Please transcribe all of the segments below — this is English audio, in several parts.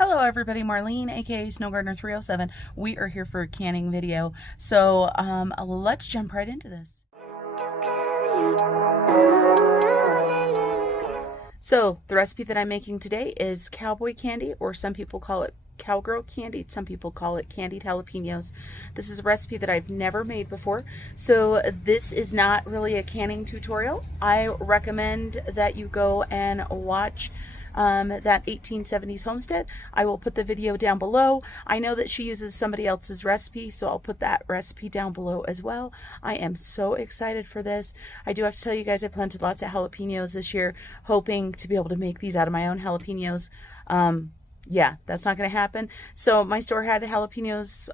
Hello everybody, Marlene, aka SnowGardener307. We are here for a canning video. So let's jump right into this. So the recipe that I'm making today is cowboy candy, or some people call it cowgirl candy. Some people call it candied jalapenos. This is a recipe that I've never made before. So this is not really a canning tutorial. I recommend that you go and watch that 1870s homestead. I will put the video down below. I know that she uses somebody else's recipe, so I'll put that recipe down below as well. I am so excited for this. I do have to tell you guys, I planted lots of jalapenos this year, hoping to be able to make these out of my own jalapenos. Yeah, that's not going to happen. So my store had jalapenos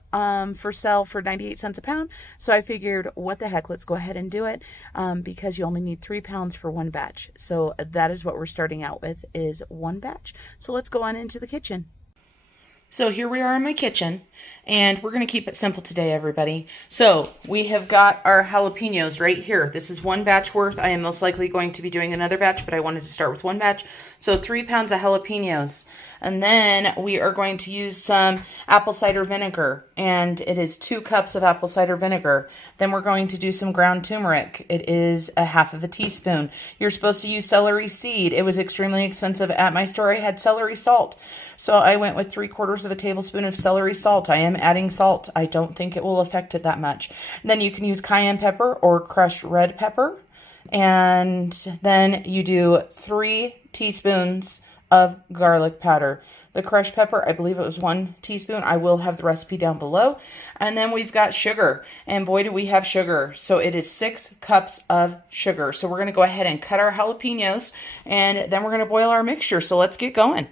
for sale for 98 cents a pound. So I figured, what the heck, let's go ahead and do it, because you only need 3 pounds for one batch. So that is what we're starting out with, is one batch. So let's go on into the kitchen. So here we are in my kitchen, and we're going to keep it simple today, everybody. So we have got our jalapenos right here. This is one batch worth. I am most likely going to be doing another batch, but I wanted to start with one batch. So 3 pounds of jalapenos. And then we are going to use some apple cider vinegar, and it is 2 cups of apple cider vinegar. Then we're going to do some ground turmeric. It is a half of a teaspoon. You're supposed to use celery seed. It was extremely expensive at my store. I had celery salt. So I went with 3/4 of a tablespoon of celery salt. I am adding salt. I don't think it will affect it that much. And then you can use cayenne pepper or crushed red pepper. And then you do 3 teaspoons of garlic powder. The crushed pepper, I believe it was 1 teaspoon. I will have the recipe down below. And then we've got sugar, and boy do we have sugar. So it is 6 cups of sugar. So we're going to go ahead and cut our jalapenos, and then we're going to boil our mixture. So let's get going.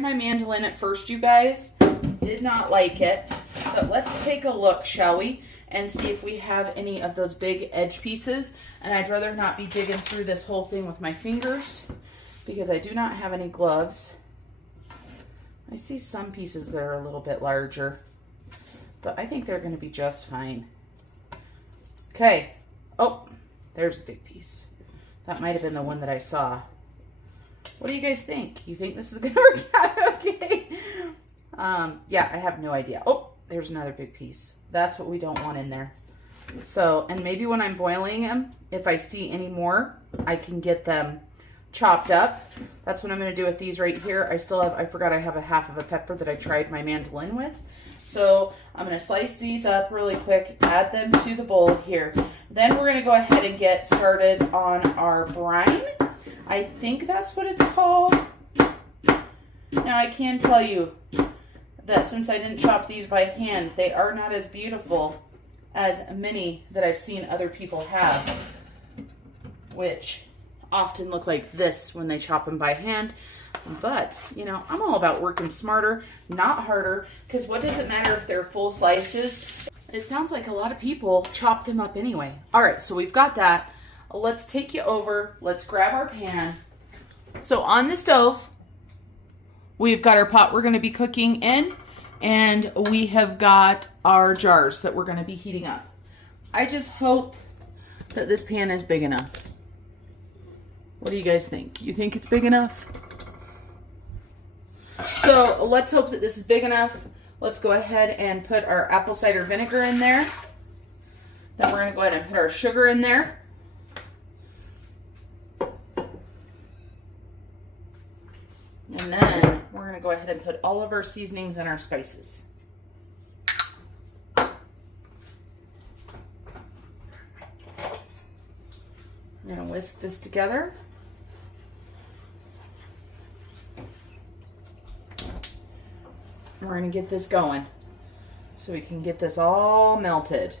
My mandolin at first, you guys, did not like it, but let's take a look, shall we, and see if we have any of those big edge pieces. And I'd rather not be digging through this whole thing with my fingers because I do not have any gloves. I see some pieces that are a little bit larger, but I think they're going to be just fine. Okay. Oh, there's a big piece. That might have been the one that I saw. What do you guys think? You think this is going to work out okay? Yeah, I have no idea. Oh, there's another big piece. That's what we don't want in there. So, and maybe when I'm boiling them, if I see any more, I can get them chopped up. That's what I'm going to do with these right here. I forgot I have a half of a pepper that I tried my mandolin with. So I'm going to slice these up really quick, add them to the bowl here. Then we're going to go ahead and get started on our brine. I think that's what it's called. Now I can tell you that since I didn't chop these by hand, they are not as beautiful as many that I've seen other people have, which often look like this when they chop them by hand. But, you know, I'm all about working smarter, not harder, because what does it matter if they're full slices? It sounds like a lot of people chop them up anyway. All right, so we've got that. Let's take you over. Let's grab our pan. So on the stove, we've got our pot we're going to be cooking in, and we have got our jars that we're going to be heating up. I just hope that this pan is big enough. What do you guys think? You think it's big enough? So let's hope that this is big enough. Let's go ahead and put our apple cider vinegar in there. Then we're going to go ahead and put our sugar in there. And then we're going to go ahead and put all of our seasonings and our spices. We're going to whisk this together. We're going to get this going so we can get this all melted.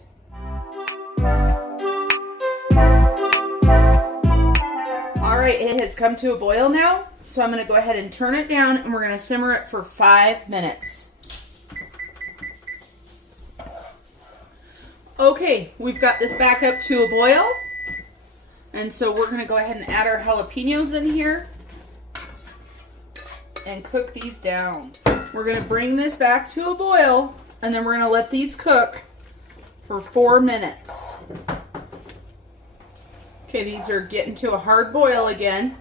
All right, it has come to a boil now, so I'm going to go ahead and turn it down, and we're going to simmer it for 5 minutes. Okay, we've got this back up to a boil, and so we're going to go ahead and add our jalapenos in here and cook these down. We're going to bring this back to a boil, and then we're going to let these cook for 4 minutes. Okay, these are getting to a hard boil again.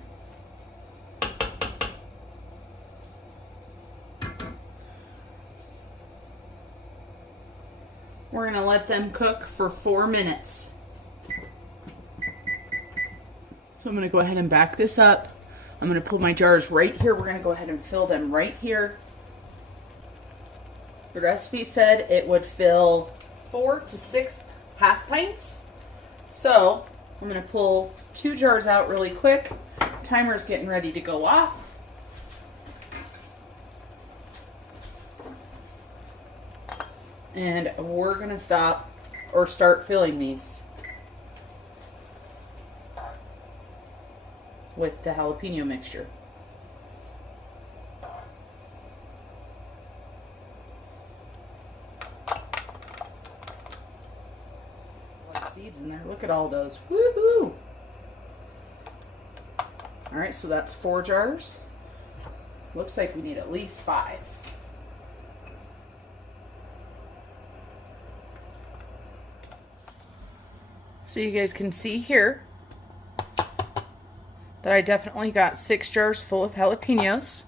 We're going to let them cook for 4 minutes. So I'm going to go ahead and back this up. I'm going to pull my jars right here. We're going to go ahead and fill them right here. The recipe said it would fill 4 to 6 half pints. So I'm going to pull 2 jars out really quick. Timer's getting ready to go off. And we're going to start filling these with the jalapeno mixture. Seeds in there. Look at all those. Woohoo! All right, so that's 4 jars. Looks like we need at least 5. So you guys can see here that I definitely got 6 jars full of jalapenos.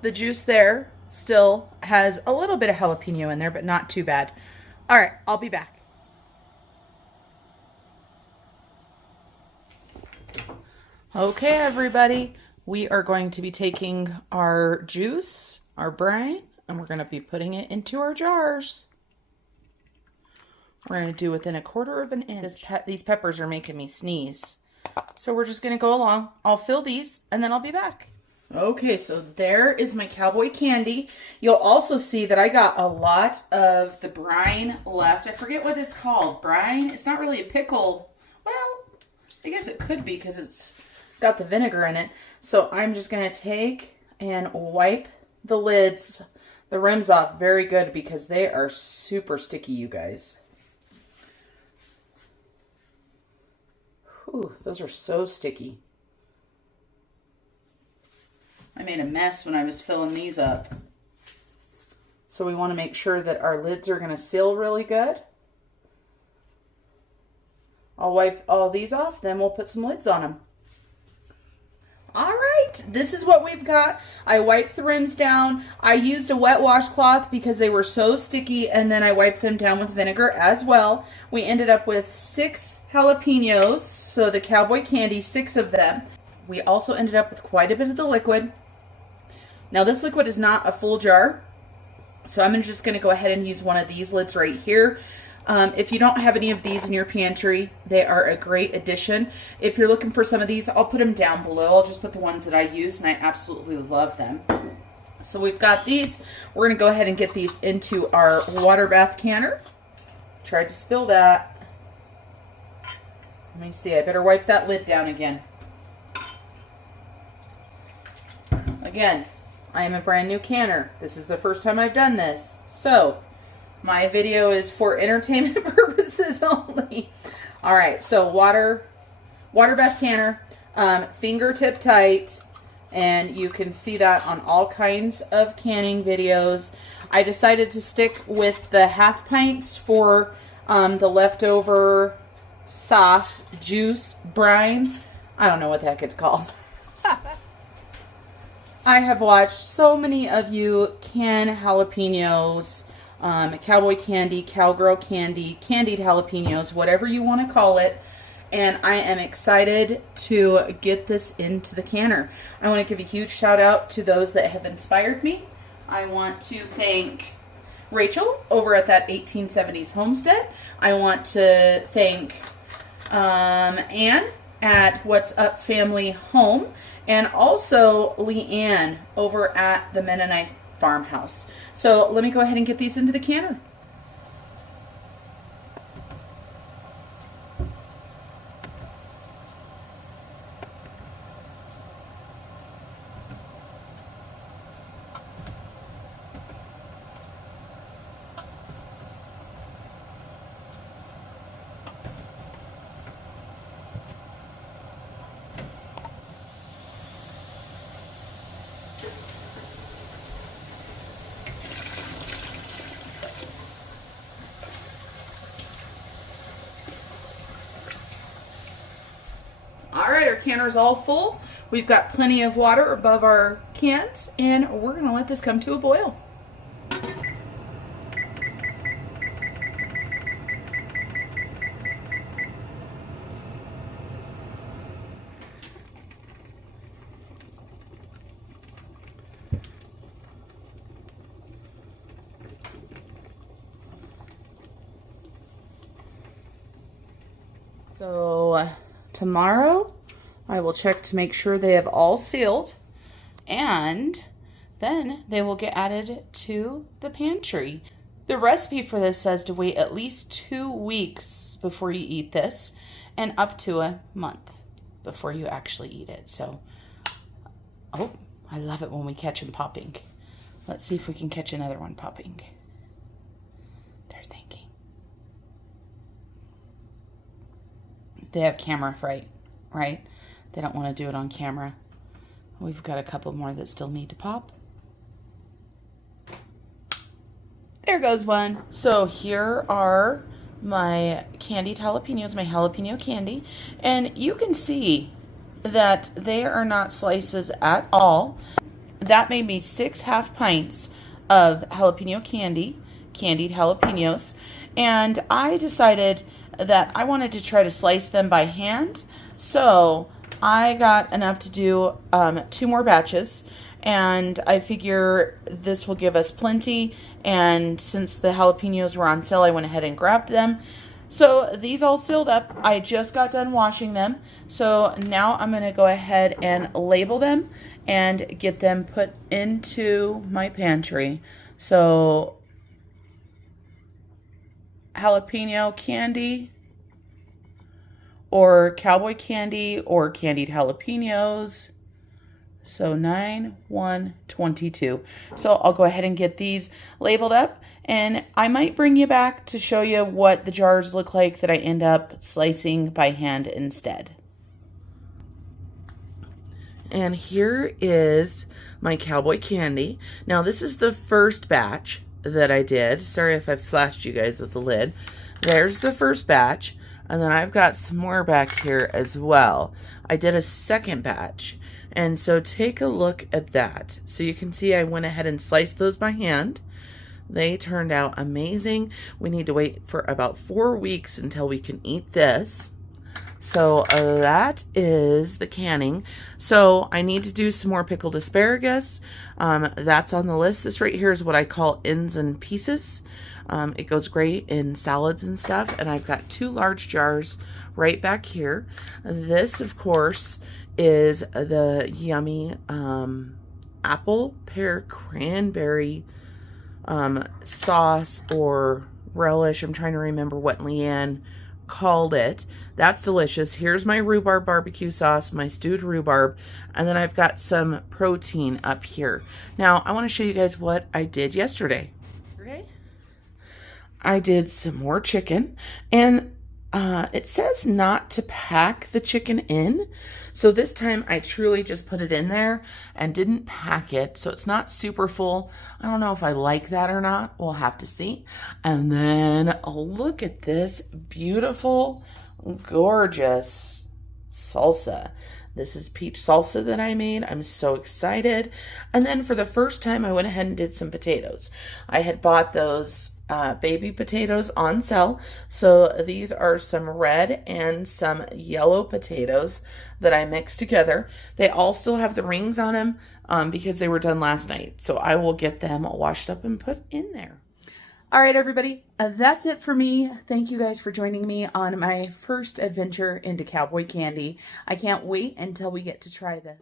The juice there still has a little bit of jalapeno in there, but not too bad. All right, I'll be back. Okay, everybody, we are going to be taking our juice, our brine, and we're going to be putting it into our jars. We're going to do within 1/4 of an inch. These peppers are making me sneeze. So we're just going to go along. I'll fill these, and then I'll be back. Okay, so there is my Cowboy Candy. You'll also see that I got a lot of the brine left. I forget what it's called. Brine? It's not really a pickle. Well, I guess it could be because it's got the vinegar in it. So I'm just going to take and wipe the lids, the rims off very good because they are super sticky, you guys. Whew, those are so sticky. I made a mess when I was filling these up. So we want to make sure that our lids are going to seal really good. I'll wipe all these off, then we'll put some lids on them. All right, this is what we've got. I wiped the rims down. I used a wet washcloth because they were so sticky, and then I wiped them down with vinegar as well. We ended up with 6 jalapenos, so the Cowboy Candy, 6 of them. We also ended up with quite a bit of the liquid. Now this liquid is not a full jar, so I'm just going to go ahead and use one of these lids right here. If you don't have any of these in your pantry, they are a great addition. If you're looking for some of these, I'll put them down below. I'll just put the ones that I use, and I absolutely love them. So we've got these. We're going to go ahead and get these into our water bath canner. Tried to spill that. Let me see. I better wipe that lid down again. Again, I am a brand new canner. This is the first time I've done this. So my video is for entertainment purposes only. All right, so water bath canner, fingertip tight, and you can see that on all kinds of canning videos. I decided to stick with the half pints for the leftover sauce, juice, brine. I don't know what the heck it's called. I have watched so many of you can jalapenos. Cowboy Candy, Cowgirl Candy, candied jalapenos, whatever you want to call it. And I am excited to get this into the canner. I want to give a huge shout out to those that have inspired me. I want to thank Rachel over at that 1870s homestead. I want to thank Anne at What's Up Family Home, and also Leanne over at the Mennonite Farmhouse. So let me go ahead and get these into the canner. All right, our canner's all full. We've got plenty of water above our cans, and we're gonna let this come to a boil. So tomorrow I will check to make sure they have all sealed, and then they will get added to the pantry. The recipe for this says to wait at least 2 weeks before you eat this, and up to a month before you actually eat it. So, oh, I love it when we catch them popping. Let's see if we can catch another one popping. They're thinking. They have camera fright, right? They don't want to do it on camera. We've got a couple more that still need to pop. There goes one. So here are my candied jalapenos, my jalapeno candy. And you can see that they are not slices at all. That made me 6 half pints of jalapeno candy, candied jalapenos. And I decided that I wanted to try to slice them by hand. So I got enough to do 2 more batches, and I figure this will give us plenty. And since the jalapenos were on sale, I went ahead and grabbed them. So these all sealed up. I just got done washing them. So now I'm going to go ahead and label them and get them put into my pantry. So jalapeno candy, or Cowboy Candy, or candied jalapenos. So 9/1/22. So I'll go ahead and get these labeled up, and I might bring you back to show you what the jars look like that I end up slicing by hand instead. And here is my Cowboy Candy. Now this is the first batch that I did. Sorry if I flashed you guys with the lid. There's the first batch, and then I've got some more back here as well. I did a second batch, and so take a look at that. So you can see I went ahead and sliced those by hand. They turned out amazing. We need to wait for about 4 weeks until we can eat this. So that is the canning. So I need to do some more pickled asparagus. That's on the list. This right here is what I call ends and pieces. It goes great in salads and stuff. And I've got 2 large jars right back here. This, of course, is the yummy apple, pear, cranberry sauce or relish. I'm trying to remember what Leanne called it. That's delicious. Here's my rhubarb barbecue sauce, my stewed rhubarb, and then I've got some protein up here. Now I want to show you guys what I did yesterday. I did some more chicken, and it says not to pack the chicken in. So this time I truly just put it in there and didn't pack it. So it's not super full. I don't know if I like that or not. We'll have to see. And then look at this beautiful, gorgeous salsa. This is peach salsa that I made. I'm so excited. And then for the first time, I went ahead and did some potatoes. I had bought those baby potatoes on sale. So these are some red and some yellow potatoes that I mixed together. They all still have the rings on them because they were done last night. So I will get them washed up and put in there. All right, everybody, that's it for me. Thank you guys for joining me on my first adventure into cowboy candy. I can't wait until we get to try this.